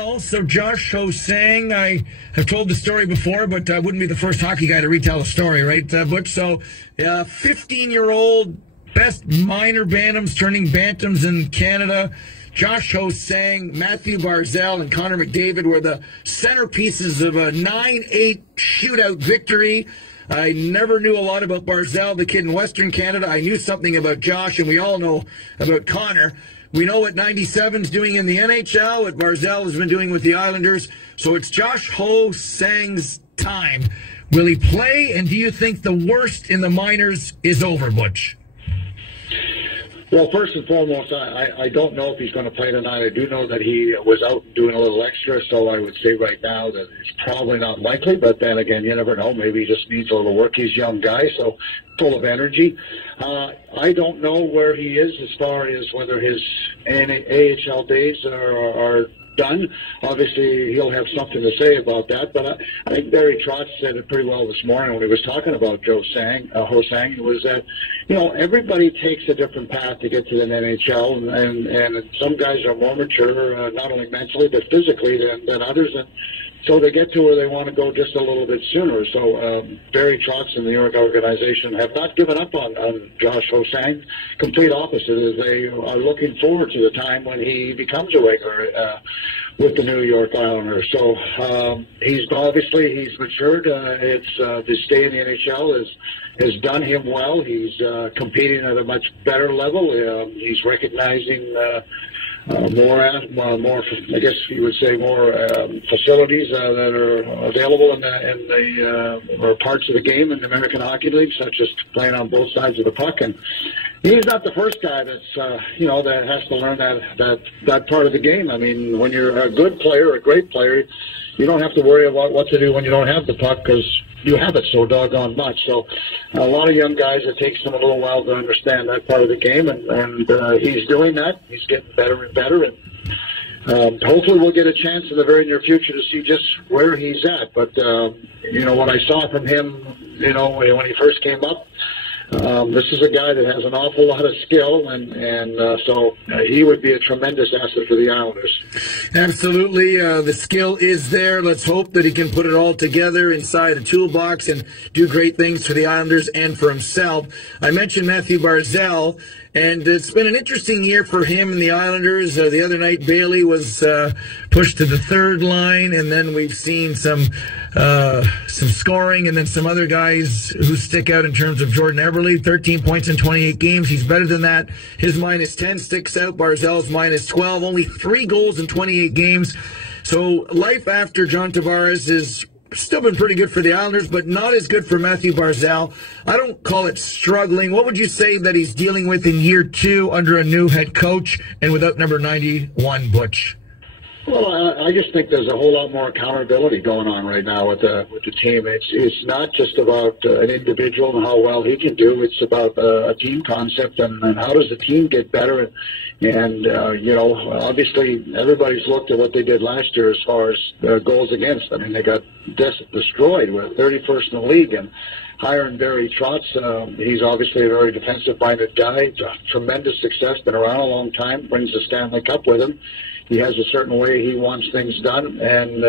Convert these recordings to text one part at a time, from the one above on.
Also, Josh HoSang, I have told the story before, but I wouldn't be the first hockey guy to retell the story, right, Butch? So, 15-year-old, best minor bantams turning bantams in Canada. Josh HoSang, Mathew Barzal, and Connor McDavid were the centerpieces of a 9-8 shootout victory. I never knew a lot about Barzal, the kid in Western Canada. I knew something about Josh, and we all know about Connor. We know what 97's doing in the NHL, what Barzal has been doing with the Islanders. So it's Josh HoSang's time. Will he play, and do you think the worst in the minors is over, Butch? Well, first and foremost, I don't know if he's going to play tonight. I do know that he was out doing a little extra, so I would say right now that it's probably not likely. But then again, you never know. Maybe he just needs a little work. He's a young guy, so full of energy. I don't know where he is as far as whether his AHL days are done. Obviously, he'll have something to say about that, but I think Barry Trotz said it pretty well this morning when he was talking about HoSang. It was that, everybody takes a different path to get to the NHL, and some guys are more mature, not only mentally, but physically than others, and so they get to where they want to go just a little bit sooner. So Barry Trotz and the New York organization have not given up on Josh HoSang. Complete opposite, is they are looking forward to the time when he becomes a regular with the New York Islanders. So he's matured. The stay in the NHL has done him well. He's competing at a much better level. He's recognizing more, I guess you would say, more facilities that are available in the or parts of the game in the American Hockey League, such as playing on both sides of the puck. And he's not the first guy that's that has to learn that part of the game. I mean, when you're a good player, a great player, you don't have to worry about what to do when you don't have the puck because you have it so doggone much. So a lot of young guys, it takes them a little while to understand that part of the game, and he's doing that. He's getting better and better, and hopefully we'll get a chance in the very near future to see just where he's at. But, what I saw from him, when he first came up, this is a guy that has an awful lot of skill, and so he would be a tremendous asset for the Islanders. Absolutely. The skill is there. Let's hope that he can put it all together inside a toolbox and do great things for the Islanders and for himself. I mentioned Mathew Barzal, and it's been an interesting year for him and the Islanders. The other night, Bailey was pushed to the third line, and then we've seen some scoring, and then some other guys who stick out in terms of Jordan Eberle, 13 points in 28 games. He's better than that. His -10 sticks out. Barzal's -12, only 3 goals in 28 games. So life after John Tavares is still been pretty good for the Islanders, but not as good for Mathew Barzal. I don't call it struggling. What would you say that he's dealing with in year 2 under a new head coach and without number 91, Butch? Well, I just think there's a whole lot more accountability going on right now with the team. It's not just about an individual and how well he can do. It's about a team concept and how does the team get better. And obviously everybody's looked at what they did last year as far as goals against. I mean, they got destroyed. We're 31st in the league, and hiring Barry Trotz, he's obviously a very defensive-minded guy. Tremendous success, been around a long time, brings the Stanley Cup with him. He has a certain way he wants things done, and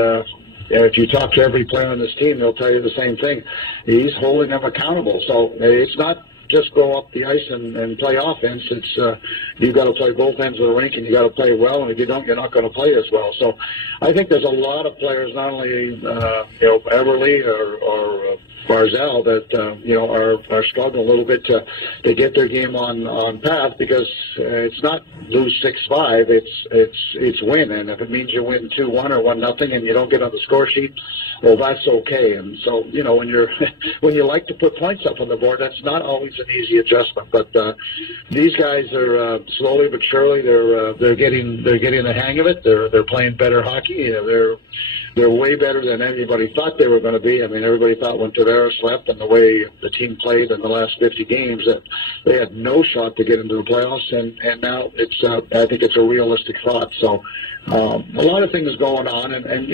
if you talk to every player on this team, they'll tell you the same thing. He's holding them accountable. So it's not just go up the ice and play offense. It's you've got to play both ends of the rink, and you got to play well. And if you don't, you're not going to play as well. So I think there's a lot of players, not only Eberle or Barzal, that are struggling a little bit to get their game on path, because it's not lose 6-5, it's win, and if it means you win 2-1 or 1-0 and you don't get on the score sheet, well, that's okay. And so when you like to put points up on the board, that's not always an easy adjustment. But these guys are slowly but surely they're getting the hang of it. They're playing better hockey. They're way better than anybody thought they were going to be. I mean, everybody thought when Tavares left and the way the team played in the last 50 games that they had no shot to get into the playoffs, and now I think it's a realistic thought. So a lot of things going on, and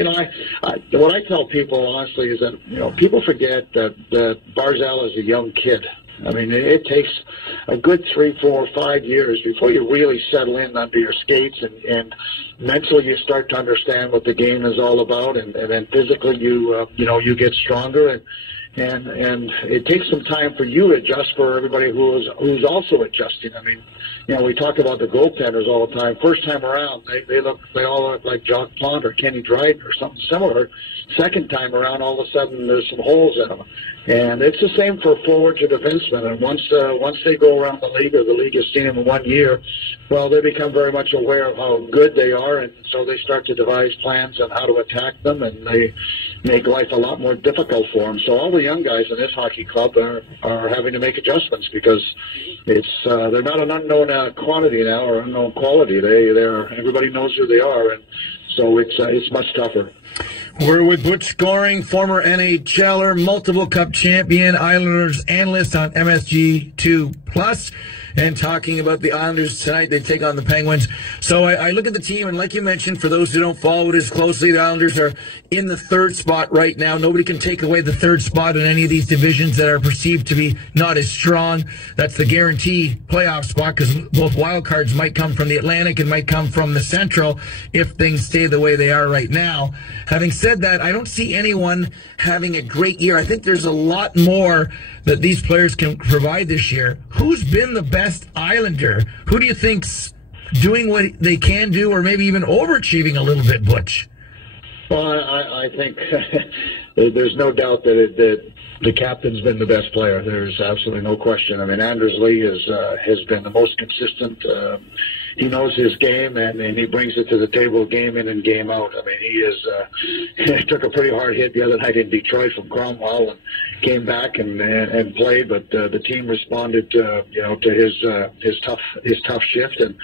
what I tell people honestly is that people forget that Barzal is a young kid. I mean, it takes a good 3, 4, 5 years before you really settle in under your skates, and mentally you start to understand what the game is all about, and then physically you get stronger, and it takes some time for you to adjust, for everybody who's also adjusting. I mean, we talk about the goaltenders all the time. First time around, they all look like Jock Pond or Kenny Dryden or something similar. Second time around, all of a sudden there's some holes in them. And it's the same for forwards or defensemen. And once they go around the league, or the league has seen them in 1 year, well, they become very much aware of how good they are, and so they start to devise plans on how to attack them, and they make life a lot more difficult for them. So all the young guys in this hockey club are having to make adjustments, because they're not an unknown quantity now, or unknown quality. Everybody knows who they are, and so it's much tougher. We're with Butch Goring, former NHLer, multiple Cup champion, Islanders analyst on MSG2+, and talking about the Islanders tonight. They take on the Penguins. So I look at the team, and like you mentioned, for those who don't follow it as closely, the Islanders are in the third spot right now. Nobody can take away the third spot in any of these divisions that are perceived to be not as strong. That's the guaranteed playoff spot, because both wild cards might come from the Atlantic and might come from the Central if things stay the way they are right now. Having said that, I don't see anyone having a great year. I think there's a lot more that these players can provide this year. Who's been the best Islander? Who do you think's doing what they can do, or maybe even overachieving a little bit, Butch? Well, I think there's no doubt that the captain's been the best player. There's absolutely no question. I mean, Anders Lee has been the most consistent. He knows his game, and he brings it to the table game in and game out. I mean, he took a pretty hard hit the other night in Detroit from Cromwell, and came back and played, but the team responded to his tough shift, and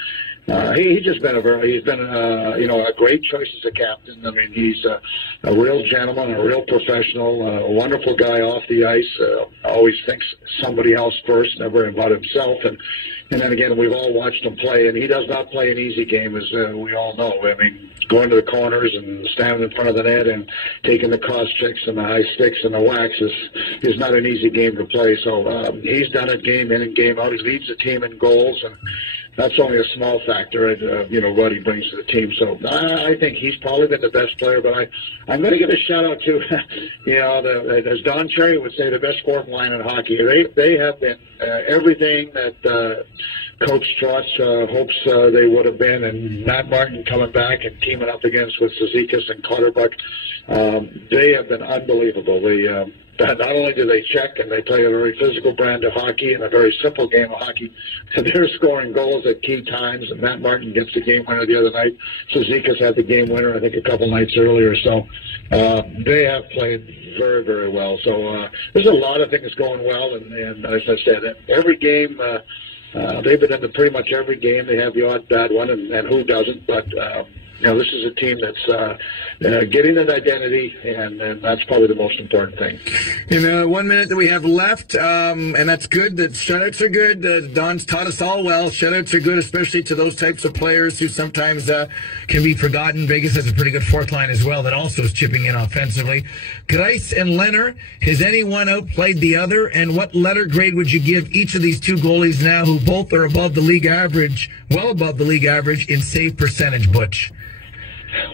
he's been a great choice as a captain. I mean, he's a real gentleman, a real professional, a wonderful guy off the ice. Always thinks somebody else first, never about himself. And then again, we've all watched him play, and he does not play an easy game, as we all know. I mean, going to the corners and standing in front of the net and taking the cross checks and the high sticks and the whacks is not an easy game to play. So he's done it game in and game out. He leads the team in goals, and that's only a small factor, what he brings to the team. So I think he's probably been the best player. But I'm going to give a shout out to, as Don Cherry would say, the best fourth line in hockey. They have been everything that Coach Trotz hopes they would have been. And Matt Martin coming back and teaming up against with Cizikas and Clutterbuck, they have been unbelievable. Not only do they check, and they play a very physical brand of hockey and a very simple game of hockey, they're scoring goals at key times, and Matt Martin gets the game winner the other night. Cizikas had the game winner, I think, a couple nights earlier. So they have played very, very well. So there's a lot of things going well, and as I said, every game, they've been in pretty much every game. They have the odd bad one, and who doesn't, but this is a team that's getting an identity, and that's probably the most important thing. In the 1 minute that we have left, and that's good, that shutouts are good. Don's taught us all well. Shutouts are good, especially to those types of players who sometimes can be forgotten. Vegas has a pretty good fourth line as well that also is chipping in offensively. Greiss and Leonard, has any one outplayed the other? And what letter grade would you give each of these two goalies now, who both are above the league average, well above the league average in save percentage, Butch?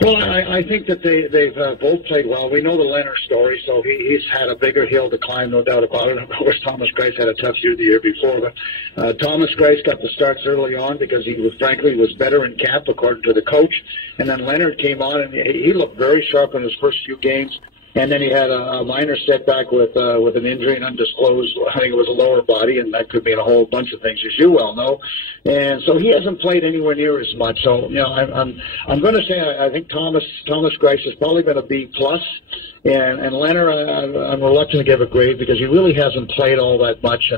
Well, I think that they've both played well. We know the Leonard story, so he's had a bigger hill to climb, no doubt about it. Of course, Thomas Greiss had a tough year the year before, but Thomas Greiss got the starts early on because he was better in camp, according to the coach. And then Leonard came on, and he looked very sharp in his first few games. And then he had a minor setback with an injury, an undisclosed. I think it was a lower body, and that could mean a whole bunch of things, as you well know. And so he hasn't played anywhere near as much. So I'm going to say I think Thomas Greiss has probably been a B plus, and Leonard I'm reluctant to give a grade because he really hasn't played all that much,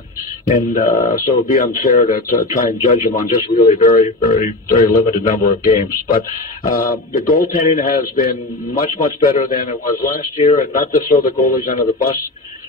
and so it would be unfair to try and judge him on just really very, very, very limited number of games. But the goaltending has been much, much better than it was last year. And not to throw the goalies under the bus,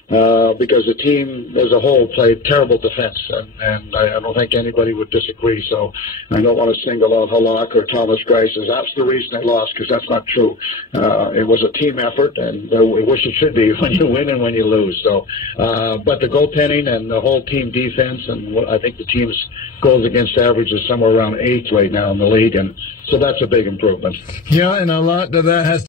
because the team as a whole played terrible defense, and I don't think anybody would disagree. So I don't want to single out Halak or Thomas Grice as that's the reason they lost, because that's not true. It was a team effort, and which it should be when you win and when you lose. So, but the goaltending and the whole team defense, and I think the team's goals against average is somewhere around 8th right now in the league, and so that's a big improvement. Yeah, and a lot of that has